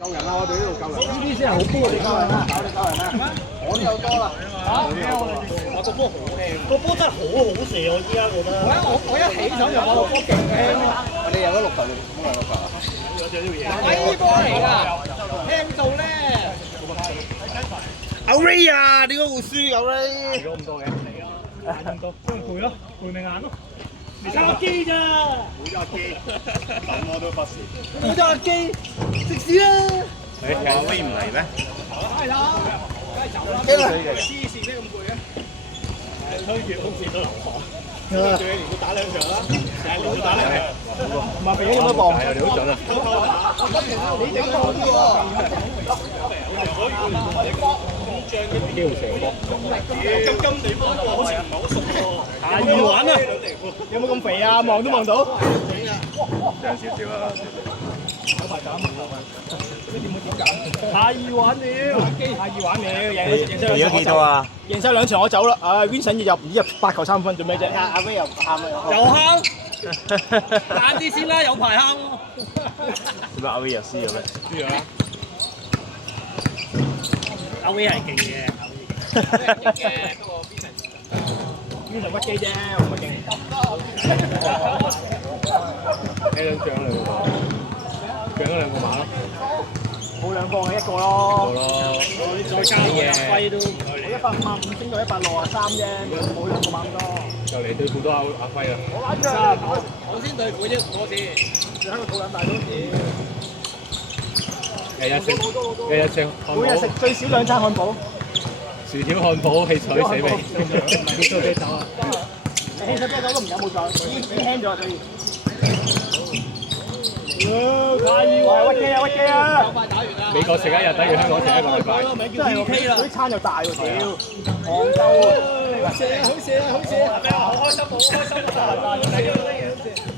救人啦！我哋呢度救人。呢啲先係好波嚟㗎嘛！救人啦！我都有多啦。我個波好靚，個波真係好射我依家覺得。我一起手就話個波勁輕。你有咗6球，冇人6球啊？威波嚟㗎，輕到咧。阿 Ray 啊，點解會輸阿 Ray？咗咁多嘅，咁多，因為攰咯，攰咪硬咯。你揸機咋？冇揸機，等我都不是。冇揸機，食屎啦！阿 Ray 唔嚟咩？係啦，梗係走啦。驚啦！黐線咩咁攰嘅？推住空線都流汗。最緊要打2場啦，成日連續打2場。唔係俾咗咁多磅。係啊，你好準啊！你整多啲喎。機會射波。金地方好似唔係好熟喎。太易玩啦！有冇咁肥啊？望都望到。有少少啦。有排打問頭啊！太易玩了，太易玩了，贏咗幾多啊？贏晒2場我走啦！唉 ，Vincent 入8球3分做咩啫？阿 Ray 又喊啦，又喊，晏啲先啦，有排喊喎。點解阿 Ray 又輸咗咩？輸咗啦。阿 Ray 係勁嘅，不過 Vincent 屈機啫，唔係勁。呢兩獎嚟喎，獎咗2個馬咯。冇2磅係1個咯。你再加費都155升到163啫，冇2個馬咁多。就嚟對付到阿輝啦。我先對付啫，我先。你喺個肚腩大咗啲。日日食漢堡，每日食最少2餐漢堡。薯條漢堡汽水死味。汽水啤酒啊！汽水啤酒都唔飲冇錯，已經輕咗所以。太易玩，屈機啊屈機啊！快打完啦！美國食1日等於香港食1個禮拜。真係 OK 啦！啲餐又大喎，屌！杭州喎！好射啊好射啊好射！係咪啊？好開心好開心啊！你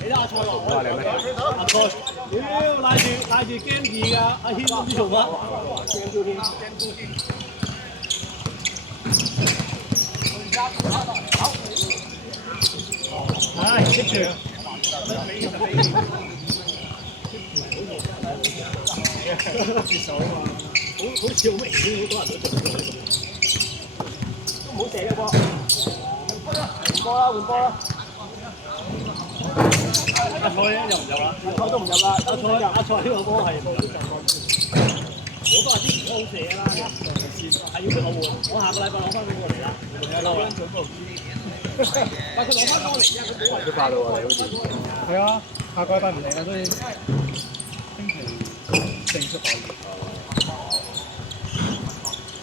睇阿蔡羅，阿蔡，屌拉住 game 2㗎，阿軒唔知做乜。唉，接住。接手啊嘛，好似好明顯，好多人都做到。都唔好射嘅波，換波啦，換波啦。阿蔡咧又唔入啦，阿蔡都唔入啦，阿蔡呢個波係冇啲上波。我都話之前都好射啦，係要逼我換，我下個禮拜攞翻俾過嚟啦。但佢攞翻過嚟啫，佢冇都爆到喎，你好似。係啊，下個禮拜唔嚟啦，所以星期正式可以。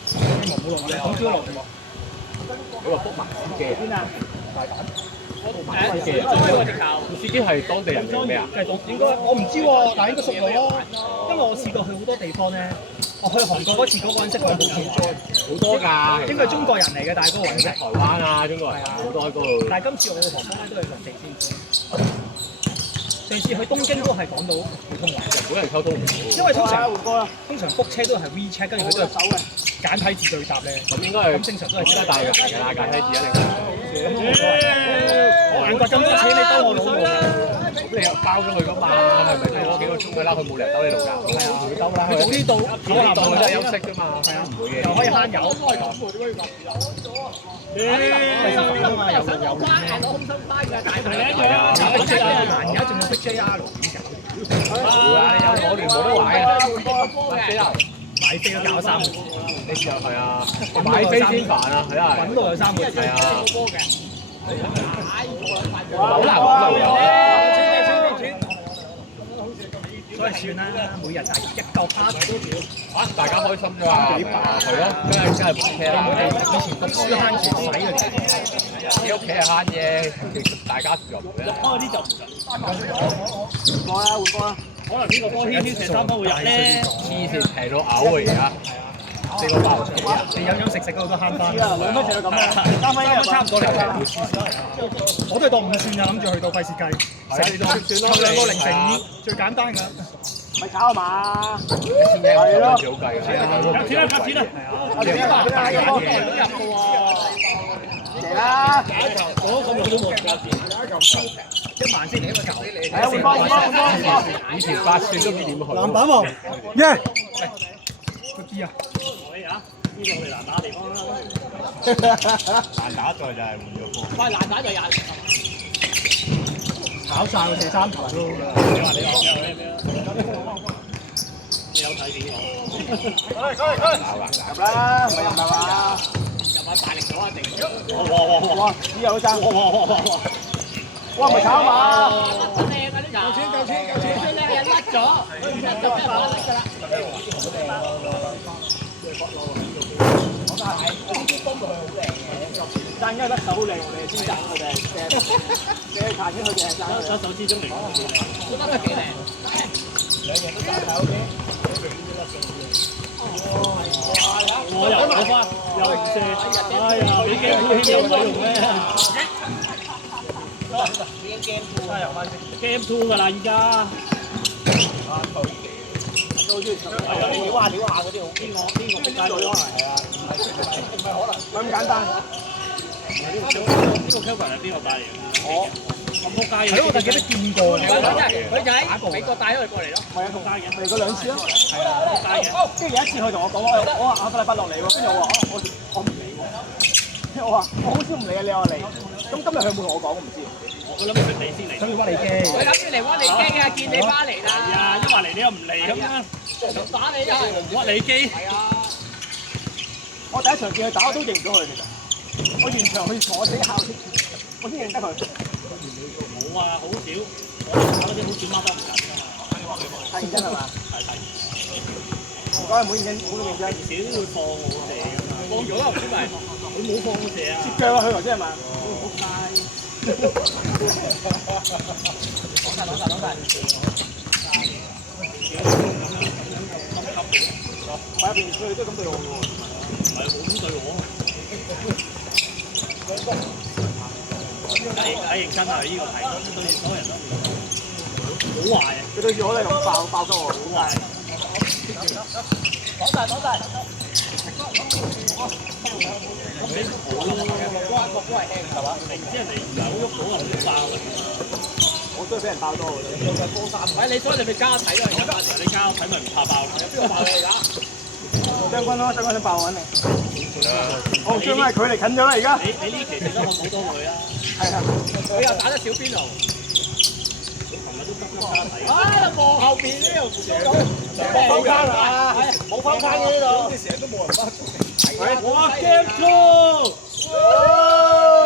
希望冇落雨，好少落雨。你話 book 埋司機啊？邊啊？大膽。司機啊？司機係當地人定咩啊？應該我唔知喎，但係應該熟路咯。因為我試過去好多地方咧，我去韓國嗰次嗰個人識佢冇錢咗，好多㗎。應該係中國人嚟嘅，但係嗰個人識台灣啊，中國人好多喺嗰度。但係今次我個旁邊都係落地先知。上次去東京都係講到普通話，日本人溝通唔到。因為通常 book 車都係 WeChat，跟住佢都係走嘅簡體字對答咧。咁應該係咁正常都係應該大陸嚟㗎啦，簡體字一定係。咁冇所謂。我眼刮咁多錢，你兜我老母。咁你又包咗佢㗎嘛？係咪多幾個鐘㗎啦？佢冇理由兜你路㗎。係啊，唔會兜啦。佢早啲到，早啲到佢都係休息㗎嘛。係啊，唔會嘅。又可以慳油。有路有面啊！係啊，而家仲有 JR 點搞？冇啊！你有我聯冇得買啊！買飛都搞3個字，你又係啊？買飛先煩啊！係啊！揾到有3個字。係啊！好難揾所以算啦，每日大家一嚿蝦都屌。大家開心啫嘛，係咯，真係唔車啦。以前讀書慳錢使嘅，你屋企係慳啫，大家又唔會啦。開啲就唔準。換波啦，換波啦。可能呢個波天射3分會入咧。黐線平到嘔啊！而家4個包水啊！你飲食嗰度都慳翻。2分就咁啦，3分差唔多嚟嘅。我都係當5算啊，諗住去到費事計。係你當算咯，扣2個0乘2，最簡單㗎。咪炒啊嘛！係咯，好計㗎。夾錢啦，夾錢啦！射啦！假球，嗰個冇夾錢。1萬先嚟一個球俾你。係啊，換波。以前8算都唔知點去。籃板喎，耶！個 D 啊！呢個我哋難打地方啦。難打在就係換咗波。喂，難打就廿。炒晒個射三球咯。你話你有咩啊？你有睇片我？入啦，唔係入嘛？入埋大力咗一定。哇！呢有爭。哇！唔係炒嘛？好靚啊！呢球。夠錢！最靚係甩咗，就俾人甩㗎啦。爭一甩手好靚，我哋先賺佢哋，成日彈咗佢哋係爭。手之中嚟講幾靚，都得幾靚。兩樣都賺係 OK。我又攞翻，又唔射，哎呀！俾機會添，有鬼用咩？Game 2㗎啦，而家。撩下嗰啲好。呢個加咗可能係啊，唔係可能，咁簡單。呢個 Kevin 係邊個帶嚟嘅？我咁撲街嘅。係咯，我就記得見過。佢就喺美國帶咗佢過嚟咯。係啊，撲街嘅，嚟過2次咯。係啊，撲街嘅。跟住有一次佢同我講，我話下個禮拜落嚟喎，跟住我話我唔嚟喎。我話我好少唔嚟啊，你話嚟。咁今日佢有冇同我講？我唔知。我諗住你先嚟。想要屈你機。佢諗住嚟屈你機啊！見你翻嚟啦。係啊，一話嚟你又唔嚟咁樣，打你又係屈你機。係啊。我第一場見佢打，我都認唔到佢其實。我完場去同我自己考試，我先認得佢。冇啊，好少，嗰啲好少孖得唔緊㗎。太認真係嘛？係。唔該，唔好認真，唔好認真。時都會放我射㗎嘛。放咗啦，唔知咪？佢冇放我射啊。接腳啊！佢頭先係咪？撲街。攞晒。我入邊佢哋都咁對我嘅喎。唔係好咁對我。睇認真啊！呢個題對所有人都好壞啊！佢對住我咧咁爆鳩我，好壞。攞晒。個波係輕係嘛？明知人哋唔係好喐到啊，唔爆嘅。我都係俾人爆多嘅。喂，你所以你咪加睇咯，你加睇咪唔怕爆？邊個爆你而家？將軍咯，將軍想爆我肯定。好，將軍係距離近咗啦，而家。你呢期食得我好多佢啊！係啊，佢又打得小邊爐。琴日都得加睇。啊！望後邊呢度冇分攤啊！冇分攤嘅呢度。成日都冇人翻出嚟。哇 ！Game 2，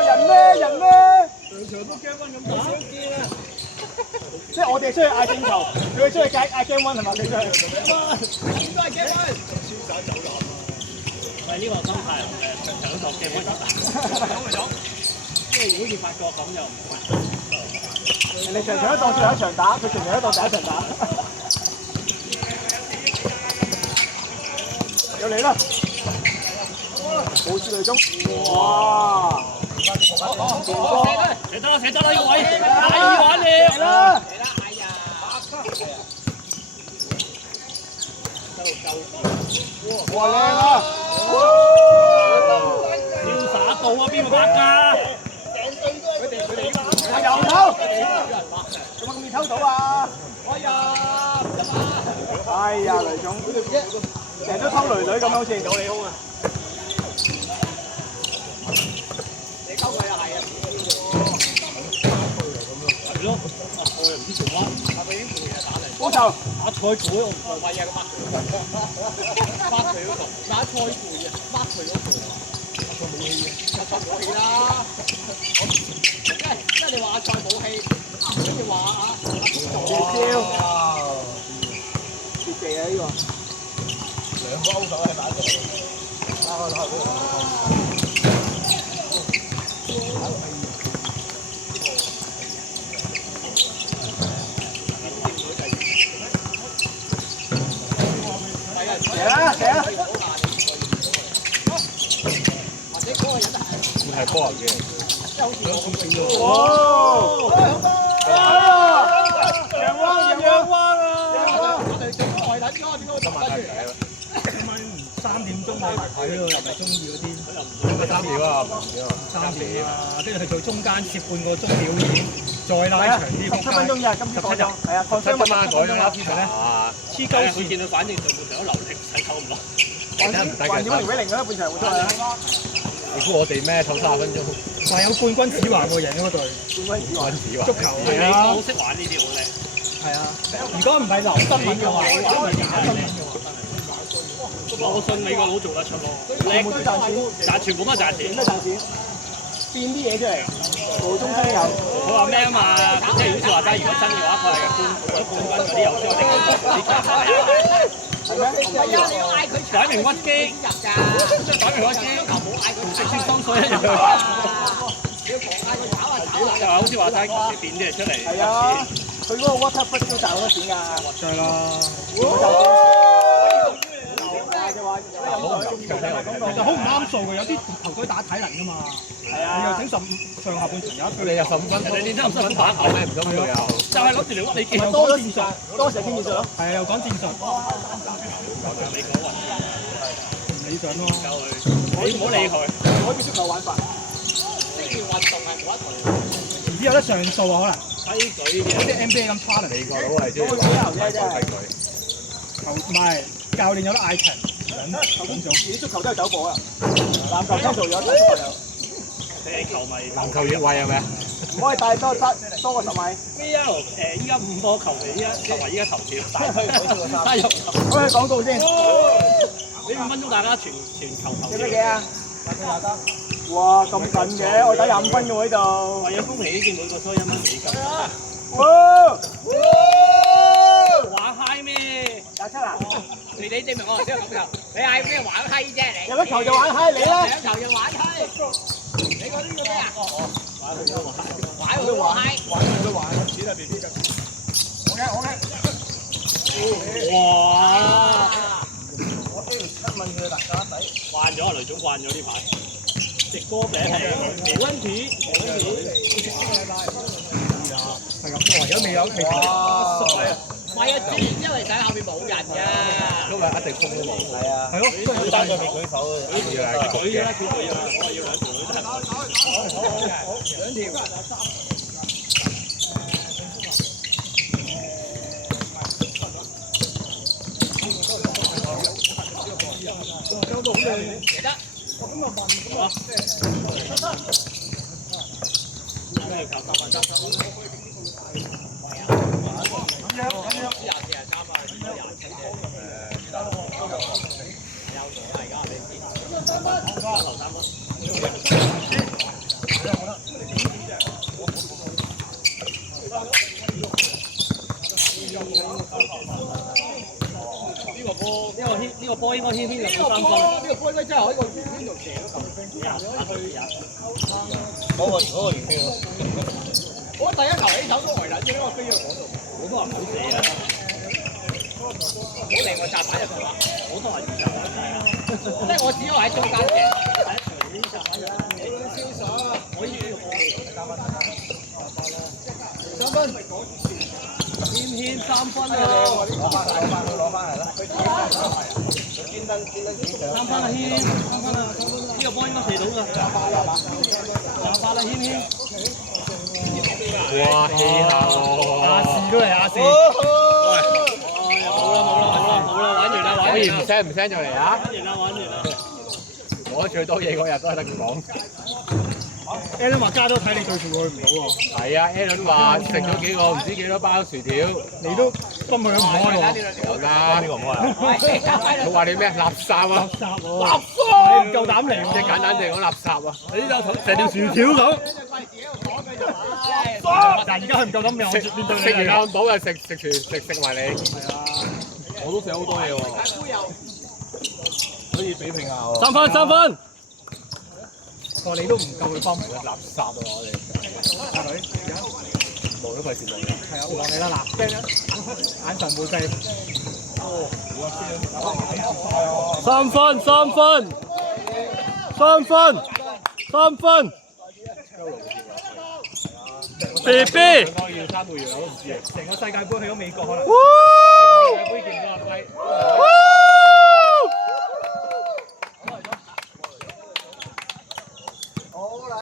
人咩？場場都 Game 1咁打。即係我哋出去嗌正球，佢出去嗌 game one 係嘛？你出去。應該係 game one。喂，呢個心態場場都 Game 1打。即係好似法國咁又唔會。人哋場場都當最後一場打，佢場場都當第一場打。又嚟啦！冇輸雷中，哇！射得啦呢個位，太易玩了。嚟啦！哎呀！哇靚啊！要耍到啊，邊個拍㗎？又偷，做乜咁易偷到啊？哎呀！唔得啊！哎呀，雷總，成日都偷雷女咁好似有你空啊！你溝佢又係啊！係咯，我又唔知做乜。係咪已經攰啊？打嚟。好球！打菜果我唔係啊，抹佢嗰度，打菜攰啊，抹佢嗰度啊。冇氣嘅，冇氣啦。即係你話阿菜冇氣，跟住話阿絕技啊呢個！兩個歐手喺打度。射啊！或者嗰個人係係波人嘅。哦！長灣啊！我哋做咗外撚咗，點解我今晚睇唔睇啊？今晚3點鐘我唔睇咯，又唔係中意嗰啲。3點啊3點啊，跟住佢做中間接半個鐘表演，再拉長啲。17分鐘咋，今次過咗。係啊，今晚改咗啦，係咧。黐鳩線，見到反應上半場都流力，使抽唔落。橫掂0-0啦，半場換出嚟啦。你估我哋咩？唞30分鐘。話有冠軍指環喎，贏咗嗰隊。冠軍指環。足球係啊。好識玩呢啲好叻。係啊，如果唔係留新聞嘅話，我玩唔係假新聞嘅話。我信美國佬做得出咯，叻都賺錢，全部都賺錢，咩賺錢？變啲嘢出嚟，無中生有。佢話咩啊嘛？即係好似話齋，如果真嘅話，佢係冠軍嗰啲有輸，我哋嗰啲係咩？係啊，你要嗌佢擺明屈機入㗎，擺明屈機，球冇嗌佢直接心水一樣。你要狂嗌佢炒啊炒啊！就係好似話齋，求其變啲嘢出嚟。係啊，佢嗰個 water break 都賺好多錢㗎。係啦。其實好唔啱數嘅，有啲球隊打體能㗎嘛。係啊。你又整上下半場有一句，你又15分，人哋練得咁辛苦打球咩？唔通佢又就係攞住嚟屈你劍。多咗戰術，多時傾戰術咯。係啊，又講戰術。你講話唔理想咯。你唔好理佢。改變足球玩法。呢條運動係冇一隊。唔知有得上訴啊？可能。規矩嘅。好似 NBA 咁 challenge。美國佬係中意玩規矩。唔係教練有得嗌停。啲足球都係走火啊！籃球都做咗，足球有。你係球迷。籃球越位係咪啊？唔可以帶多個10米。VL 依家5個球迷，依家投票。加油！開廣告先。俾5分鐘大家全球投票。做乜嘢啊？哇！咁近嘅，我打25分嘅喎呢度。為咗恭喜呢件每個收1蚊美金。哇！玩嗨咩？27啦！你證明我頭先有感受，你嗌咩玩閪啫你？有得球就玩閪你啦！有球就玩閪，你嗰啲叫咩啊？玩好多玩閪，玩好多玩，錢係 BB 㗎。我嘅。哇！我7問佢嗱家底。慣咗啊，雷總慣咗呢排。食歌餅係冇問題，冇問題。係咁，我而家未停。哇！唔係啊，轉完之後嚟睇後面冇人㗎。今日一定風都冇。係啊。係咯，都係單腳未舉手舉啦，佢舉啊！我要兩條女得。兩條。交到好靚，記得。我今日問啊！咩搞3分鐘？呢個波應該牽入到3分。呢個波應該真係喺個圓圈度射咗嗰個圓圈咯。我第一球起手都呆撚咗，因為飛咗嗰度。好多人唔好射啊！好靚個閘擺入去啦，好多人唔入啊！即係我只可以喺中間嘅。3分。牽3分啊！攞翻嚟啦！3分啊，牽！3分啊！呢個波應該射到㗎。28啦，牽！哇！氣下喎！亞視都係亞視。冇啦，玩完啦！可以唔 send 就嚟啊！玩完啦！我最多嘢嗰日都係得佢講。Alan 話加多睇你對付佢唔到喎。係啊 ，Alan 話食咗幾個唔知幾多包薯條，你都泵佢都唔開喎。有啦，呢個唔開啊！佢話你咩垃圾啊？垃圾喎！你唔夠膽嚟喎！即係簡單地講垃圾啊！你就成條薯條咁。但而家佢唔夠膽面食完漢堡又食埋你。係啊！我都食好多嘢喎。可以比拼下喎。3分！你都唔夠佢泵，垃圾啊！我哋阿女，冇都費事冇啦。係啊，望你啦嗱，驚啊！眼神冇掣。3分 ！BB！要3個月我都唔知啊！成個世界盃去咗美國可能。杯劍都阿輝。